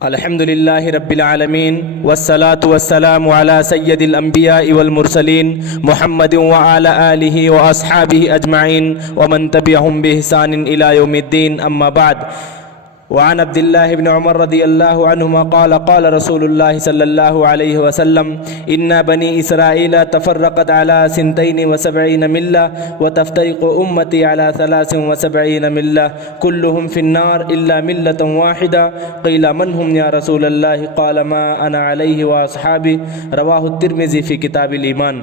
الحمد لله رب العالمين والصلاة والسلام على سيد الأنبياء والمرسلين محمد وعلى آله وأصحابه أجمعين ومن تبعهم بإحسان إلى يوم الدين أما بعد. وعن عبد الله بن عمر رضي الله عنهما قال رسول الله صلى الله عليه وسلم إن بني إسرائيل تفرقت على 72 ملة وتفترق أمتي على 73 ملة كلهم في النار إلا ملة واحدة قيل من هم يا رسول الله قال ما أنا عليه وأصحابي رواه الترمذي في كتاب الإيمان.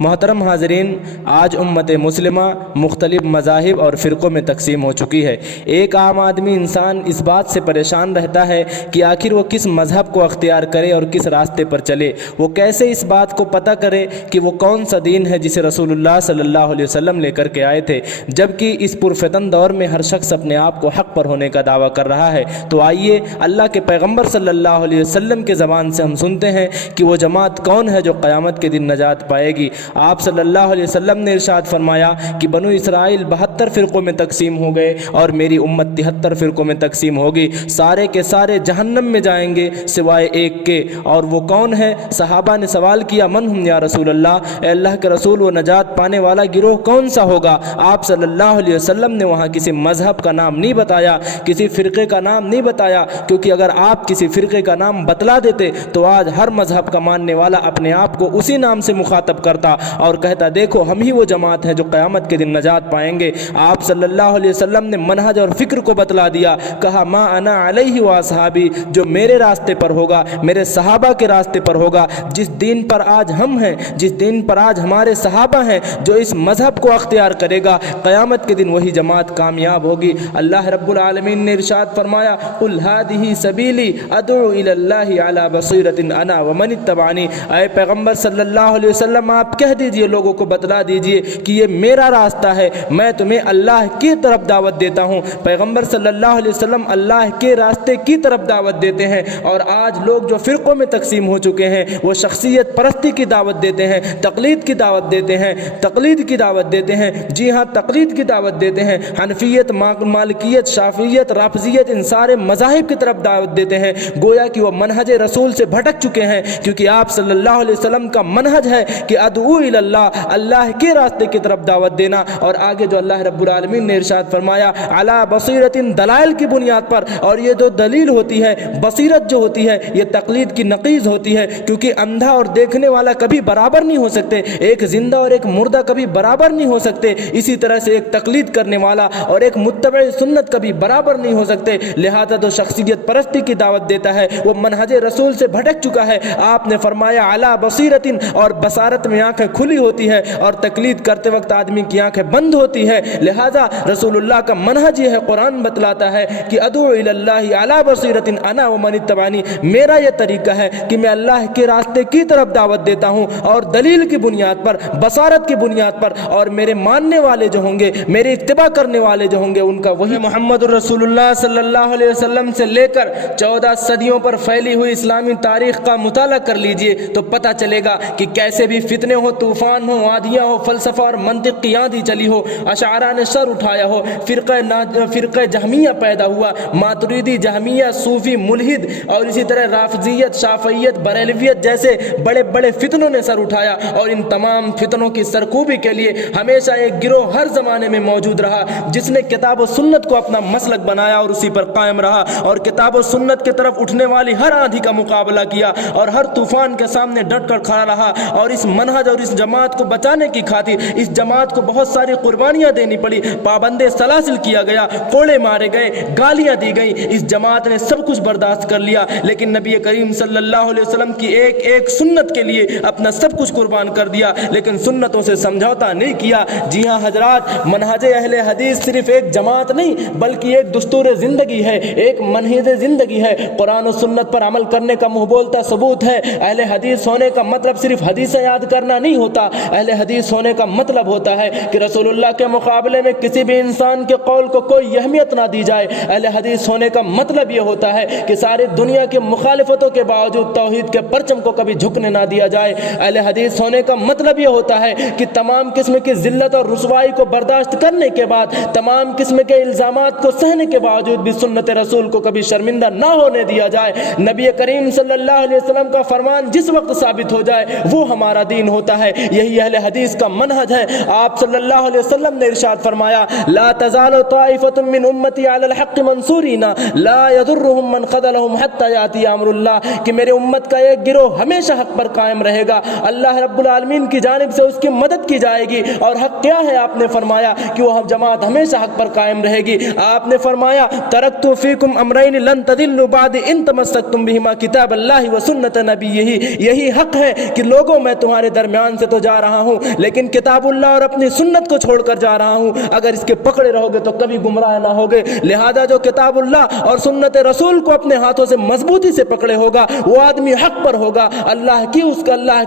محترم حاضرین، آج امت مسلمہ مختلف مذاہب اور فرقوں میں تقسیم ہو چکی ہے. ایک عام آدمی انسان اس بات سے پریشان رہتا ہے کہ آخر وہ کس مذہب کو اختیار کرے اور کس راستے پر چلے. وہ کیسے اس بات کو پتہ کرے کہ وہ کون سا دین ہے جسے رسول اللہ صلی اللہ علیہ وسلم لے کر کے آئے تھے، جبکہ اس پرفتن دور میں ہر شخص اپنے آپ کو حق پر ہونے کا دعویٰ کر رہا ہے. تو آئیے اللہ کے پیغمبر صلی اللہ علیہ وسلم کے زبان سے ہم سنتے ہیں کہ وہ جماعت کون ہے جو قیامت کے دن نجات پائے گی. آپ صلی اللہ علیہ وسلم نے ارشاد فرمایا کہ بنو اسرائیل 72 فرقوں میں تقسیم ہو گئے اور میری امت 73 فرقوں میں تقسیم ہوگی. سارے کے سارے جہنم میں جائیں گے سوائے ایک کے. اور وہ کون ہے؟ صحابہ نے سوال کیا من ہم یا رسول اللہ، اے اللہ کے رسول وہ نجات پانے والا گروہ کون سا ہوگا؟ آپ صلی اللہ علیہ وسلم نے وہاں کسی مذہب کا نام نہیں بتایا، کسی فرقے کا نام نہیں بتایا، کیونکہ اگر آپ کسی فرقے کا نام بتلا دیتے تو آج ہر مذہب کا ماننے والا اپنے آپ کو اسی نام سے مخاطب کرتا اور کہتا دیکھو ہم ہی وہ جماعت ہیں جو قیامت کے دن نجات پائیں گے. آپ صلی اللہ علیہ وسلم نے منہج اور فکر کو بتلا دیا، کہا ما انا علیہ و اصحابی، جو میرے راستے پر ہوگا، میرے صحابہ کے راستے پر ہوگا، جس دین پر آج ہم ہیں، جس دین پر آج ہمارے صحابہ ہیں، جو اس مذہب کو اختیار کرے گا قیامت کے دن وہی جماعت کامیاب ہوگی. اللہ رب العالمین نے ارشاد فرمایا قل ھذہ سبیلی ادعو الی اللہ علی بصیرۃ انا ومن اتبعنی. اے پیغمبر صلی اللہ علیہ وسلم آپ کہہ دیجئے، لوگوں کو بتلا دیجئے کہ یہ میرا راستہ ہے، میں تمہیں اللہ کی طرف دعوت دیتا ہوں. پیغمبر صلی اللہ علیہ وسلم اللہ کے راستے کی طرف دعوت دیتے ہیں. اور آج لوگ جو فرقوں میں تقسیم ہو چکے ہیں وہ شخصیت پرستی کی دعوت دیتے ہیں، تقلید کی دعوت دیتے ہیں، تقلید کی دعوت دیتے ہیں. جی ہاں، تقلید کی دعوت دیتے ہیں. حنفیت، مالکیت، شافعیت، رافضیت، ان سارے مذاہب کی طرف دعوت دیتے ہیں، گویا کہ وہ منہج رسول سے بھٹک چکے ہیں. کیونکہ آپ صلی اللہ علیہ وسلم کا منہج ہے کہ ادعو الی اللہ کے راستے کی طرف دعوت دینا. اور آگے جو اللہ رب العالمین نے ارشاد فرمایا علی بصیرت، دلائل کی بنیاد پر. اور یہ جو دلیل ہوتی ہے، بصیرت جو ہوتی ہے، یہ تقلید کی نقیض ہوتی ہے، کیونکہ اندھا اور دیکھنے والا کبھی برابر نہیں ہو سکتے، ایک زندہ اور ایک مردہ کبھی برابر نہیں ہو سکتے. اسی طرح سے ایک تقلید کرنے والا اور ایک متبع سنت کبھی برابر نہیں ہو سکتے. لہذا جو شخصیت پرستی کی دعوت دیتا ہے وہ منہج رسول سے بھٹک چکا ہے. آپ نے فرمایا علی بصیرت، اور بصارت میں آنکھیں کھلی ہوتی ہے اور تقلید کرتے وقت آدمی کی آنکھیں بند ہوتی ہے. لہذا رسول اللہ کا منہج یہ ہے، قرآن بتلاتا ہے کہ ادعو الی اللہ علی بصیرۃ انا ومن اتبعنی، میرا یہ طریقہ ہے کہ میں اللہ کے راستے کی طرف دعوت دیتا ہوں اور دلیل کی بنیاد پر، بصارت کی بنیاد پر. اور میرے ماننے والے جو ہوں گے، میرے اتباع کرنے والے جو ہوں گے، ان کا وہی محمد الرسول اللہ صلی اللہ علیہ وسلم سے لے کر 14 صدیوں پر پھیلی ہوئی اسلامی تاریخ کا مطالعہ کر لیجئے تو پتہ چلے گا کہ کیسے بھی فتنے ہو، طوفان ہو، آدھیاں ہو، فلسفہ اور منطق کی آندھی چلی ہو، اشاعرہ نے سر اٹھایا ہو، فرقہ جہمیہ پیدا ہوا، ماتریدی، جہمیہ، صوفی، ملحد، اور اسی طرح رافضیت، شافعیت، بریلویت جیسے بڑے بڑے فتنوں نے سر اٹھایا. اور ان تمام فتنوں کی سرکوبی کے لیے ہمیشہ ایک گروہ ہر زمانے میں موجود رہا جس نے کتاب و سنت کو اپنا مسلک بنایا اور اسی پر قائم رہا، اور کتاب و سنت کی طرف اٹھنے والی ہر آندھی کا مقابلہ کیا اور ہر طوفان کے سامنے ڈٹ کر کھڑا رہا. اور اس منہج اور اس جماعت کو بچانے کی خاطر اس جماعت کو بہت ساری قربانیاں دینی پڑی. پابندے سلاسل کیا گیا، کوڑے مارے گئے، گالیاں دی گئیں. اس جماعت نے سب کچھ برداشت کر لیا، لیکن نبی کریم صلی اللہ علیہ وسلم کی ایک ایک سنت کے لیے اپنا سب کچھ قربان کر دیا، لیکن سنتوں سے سمجھوتا نہیں کیا. جی ہاں حضرات، منہج اہل حدیث صرف ایک جماعت نہیں بلکہ ایک دستور زندگی ہے، ایک منہج زندگی ہے. قرآن و سنت پر عمل کرنے کا منہ بولتا ثبوت ہے. اہل حدیث ہونے کا مطلب صرف حدیثیں یاد کرنا نہیں ہوتا۔ اہل حدیث ہونے کا مطلب ہوتا ہے کہ رسول اللہ کے مقابلے میں کسی بھی انسان کے قول کو کوئی اہمیت نہ دی جائے۔ اہل حدیث ہونے کا مطلب یہ ہوتا ہے کہ ساری دنیا کی مخالفتوں کے باوجود توحید کے پرچم کو کبھی جھکنے نہ دیا جائے۔ اہل حدیث ہونے کا مطلب یہ ہوتا ہے کہ تمام قسم کی ذلت اور رسوائی کو برداشت کرنے کے بعد، تمام قسم کے الزامات کو سہنے کے باوجود بھی سنت رسول کو کبھی شرمندہ نہ ہونے دیا جائے۔ نبی کریم صلی اللہ علیہ وسلم کا فرمان جس وقت ثابت ہو جائے وہ ہمارا دین ہوتا ہے۔ یہی اہل حدیث کا منہج ہے۔ آپ صلی اللہ علیہ وسلم نے ارشاد فرمایا، لا تزال طائفة من امتی علی الحق منصورین لا يضرهم من خذلهم حتى یاتی امر اللہ، کہ میرے امت کا ایک گروہ ہمیشہ حق پر قائم رہے گا، اللہ رب العالمین کی جانب سے اس کی مدد کی جائے گی۔ اور حق کیا ہے؟ آپ نے فرمایا کہ وہ جماعت ہمیشہ حق پر قائم رہے گی۔ آپ نے فرمایا، ترکت فیکم امرین لن تضلوا بعد ان تمسکتم بہما کتاب اللہ و سنت نبیہ۔ یہی حق ہے کہ لوگوں میں تمہارے درمیان سے تو جا رہا ہوں لیکن کتاب اللہ اور اپنی سنت کو چھوڑ کر جا رہا ہوں، اگر اس کے پکڑے رہو گے تو کبھی گمراہ نہ ہوگے۔ لہذا جو کتاب اللہ اور سنت رسول کو اپنے ہاتھوں سے مضبوطی سے پکڑے ہوگا وہ آدمی حق پر ہوگا۔ اللہ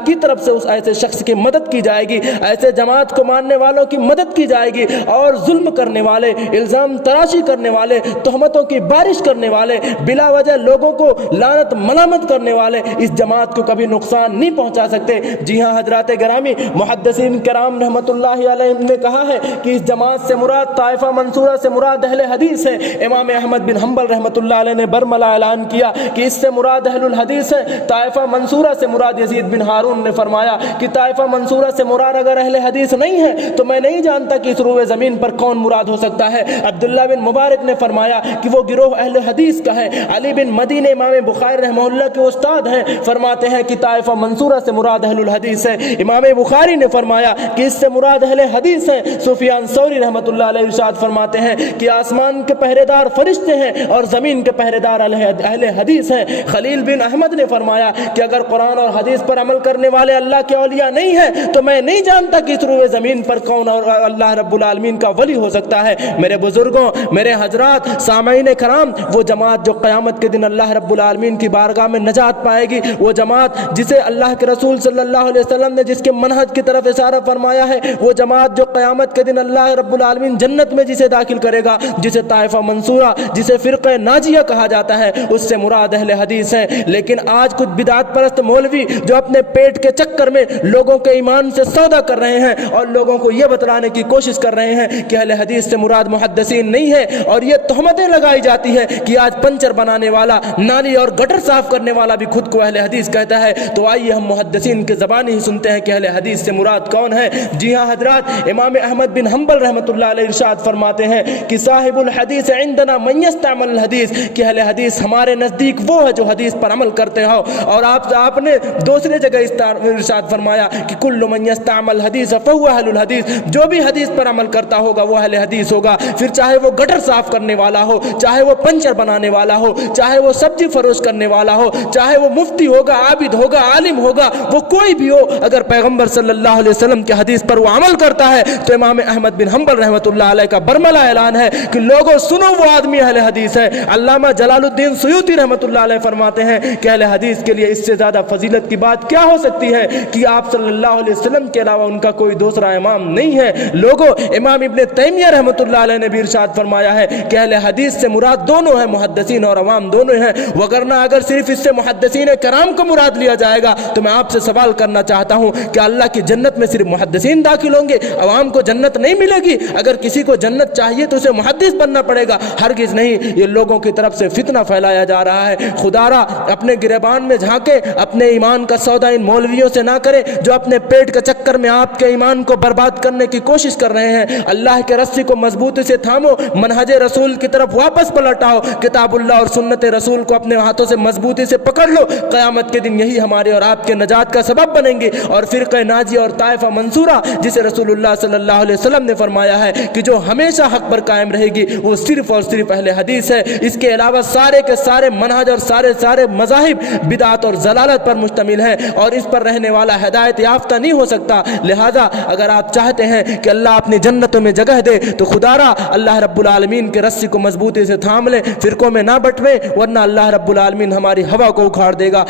کی طرف سے اس ایسے شخص کی مدد کی جائے گی، ایسے جماعت کو ماننے والوں کی مدد کی جائے گی، اور ظلم کرنے والے، الزام تراشی کرنے والے، تہمتوں کی بارش کرنے والے، بلا وجہ لوگوں کو لعنت ملامت کرنے والے اس جماعت کو کبھی نقصان نہیں پہنچا سکتے۔ جی ہاں حضرات گرامی، محدثین کرام رحمۃ اللہ علیہ نے کہا ہے کہ اس جماعت سے مراد، طائفہ منصورہ سے مراد اہل حدیث ہے۔ امام احمد بن حنبل رحمۃ اللہ علیہ نے برملا اعلان کیا کہ اس سے مراد اہل الحدیث ہے۔ طائفہ منصورہ سے مراد یزید بن ہارون نے فرمایا کہ طائفہ منصورہ سے مراد اگر اہل حدیث نہیں ہے تو میں نہیں جانتا کہ اس روئے زمین پر کون مراد ہو سکتا ہے۔ عبداللہ بن مبارک نے فرمایا کہ وہ گروہ اہل حدیث کا ہے۔ علی بن مدینہ امام بخاری رحمہ اللہ کے استاد ہیں، فرماتے ہیں کہ طائفہ منصورہ سے مراد اہل الحدیث ہے۔ امام بخاری نے فرمایا کہ اس سے مراد اہل حدیث ہیں۔ سفیان ثوری رحمۃ اللہ علیہ ارشاد فرماتے ہیں کہ آسمان کے پہرے دار فرشتے ہیں اور زمین کے پہرے دار اہل حدیث ہیں۔ خلیل بن احمد نے فرمایا کہ اگر قرآن اور حدیث پر عمل کرنے والے اللہ کے اولیاء نہیں ہیں تو میں نہیں جانتا کہ اس روئے زمین پر کون اور اللہ رب العالمین کا ولی ہو سکتا ہے۔ میرے بزرگوں، میرے حضرات، سامعین کرام، وہ جماعت جو قیامت کے دن اللہ رب العالمین کی بارگاہ میں نجات پائے گی، وہ جماعت جسے اللہ کے رسول صلی اللہ علیہ وسلم نے جس کے منہج کی طرف اشارہ فرمایا ہے، وہ جماعت جو قیامت کے دن اللہ رب العالمین جنت میں جسے داخل کرے گا، جسے طائفہ منصورہ، جسے فرقہ ناجیہ کہا جاتا ہے، اس سے مراد اہل حدیث ہیں۔ لیکن آج کچھ بدعت پرست مولوی جو اپنے پیٹ کے چکر میں لوگوں کے ایمان سے سودا کر رہے ہیں اور لوگوں کو یہ بتلانے کی کوشش کر رہے ہیں کہ اہل حدیث سے مراد محدثین نہیں ہے، اور یہ تہمتیں لگائی جاتی ہے کہ آج پنچر بنانے والا، نالی اور گٹر صاف کرنے والا بھی خود کو اہل حدیث کہتا ہے۔ تو آئیے ہم محدثین کے زبانی ہی سنتے ہیں کہ اہل حدیث سے مراد کون ہے۔ جی ہاں حضرات، امام احمد بن حنبل رحمۃ اللہ علیہ ارشاد فرماتے ہیں کہ صاحب الحدیث عندنا من یستعمل الحدیث، کہ اہل حدیث ہمارے نزدیک وہ ہے جو حدیث پر عمل کرتے ہو۔ اور آپ نے دوسرے جگہ ارشاد فرمایا کہ کل من یستعمل الحدیث فهو اہل الحدیث، جو بھی حدیث پر عمل کرتا ہوگا وہ اہل حدیث ہوگا، پھر چاہے وہ گٹر صاف کرنے والا ہو، چاہے وہ پنچر بنانے والا ہو، چاہے وہ سبزی فروش کرنے والا ہو، چاہے وہ مفتی ہوگا، عابد ہوگا، عالم ہوگا، وہ کوئی بھی ہو، اگر پیغمبر صلی اللہ علیہ وسلم کے حدیث پر وہ عمل کرتا ہے تو امام احمد بن حنبل رحمۃ اللہ علیہ کا برملا اعلان ہے کہ لوگوں سنو، وہ آدمی اہل حدیث ہے۔ علامہ جلال الدین سیوطی رحمۃ اللہ علیہ فرماتے ہیں کہ اہل حدیث کے لیے اس سے زیادہ فضیلت کی بات کیا ہو سکتی ہے کہ آپ صلی اللہ علیہ وسلم کے علاوہ ان کا کوئی دوسرا امام نہیں ہے۔ لوگوں، امام ابن تیمیہ رحمۃ اللہ علیہ نے بھی ارشاد فرمایا ہے کہ اہل حدیث سے مراد دونوں ہیں، محدثین اور عوام دونوں ہیں، وگرنہ اگر صرف اس سے محدثین کرام کو مراد لیا جائے گا تو میں آپ سے سوال کرنا چاہتا ہوں کہ اللہ کی جنت میں صرف محدثین داخل ہوں گے، عوام کو جنت نہیں ملے گی؟ اگر کسی کو جنت چاہیے تو اسے محدث بننا پڑے گا؟ ہرگز نہیں۔ یہ لوگوں کی طرف سے فتنہ پھیلایا جا رہا ہے۔ خدا را اپنے گریبان میں جھانکے، اپنے ایمان کا سودا ان مولویوں سے نہ کرے جو اپنے پیٹ کے چکر میں آپ کے ایمان کو برباد کرنے کی کوشش کر رہے ہیں۔ اللہ کے رسی کو مضبوطی سے تھامو، منہج رسول کی طرف واپس پلٹ آؤ، کتاب اللہ اور سنت رسول کو اپنے ہاتھوں سے مضبوطی سے پکڑ لو۔ قیامت کے دن یہی ہمارے اور آپ کے نجات کا سبب بنیں گے۔ اور فرقہ ناجیہ اور طائفہ منصورہ، جسے رسول اللہ صلی اللہ علیہ وسلم نے فرمایا ہے کہ جو ہمیشہ حق پر قائم رہے گی، وہ صرف اور صرف اہل حدیث ہے۔ اس کے علاوہ سارے کے سارے منہج اور سارے مذاہب بدعت اور ضلالت پر مشتمل ہیں، اور اس پر رہنے والا ہدایت یافتہ نہیں ہو سکتا۔ لہذا اگر آپ چاہتے ہیں کہ اللہ اپنی جنتوں میں جگہ دے تو خدا را اللہ رب العالمین کے رسی کو مضبوطی سے تھام لے، فرقوں میں نہ بٹوے، ورنہ اللہ رب العالمین ہماری ہوا کو اکھاڑ دے گا۔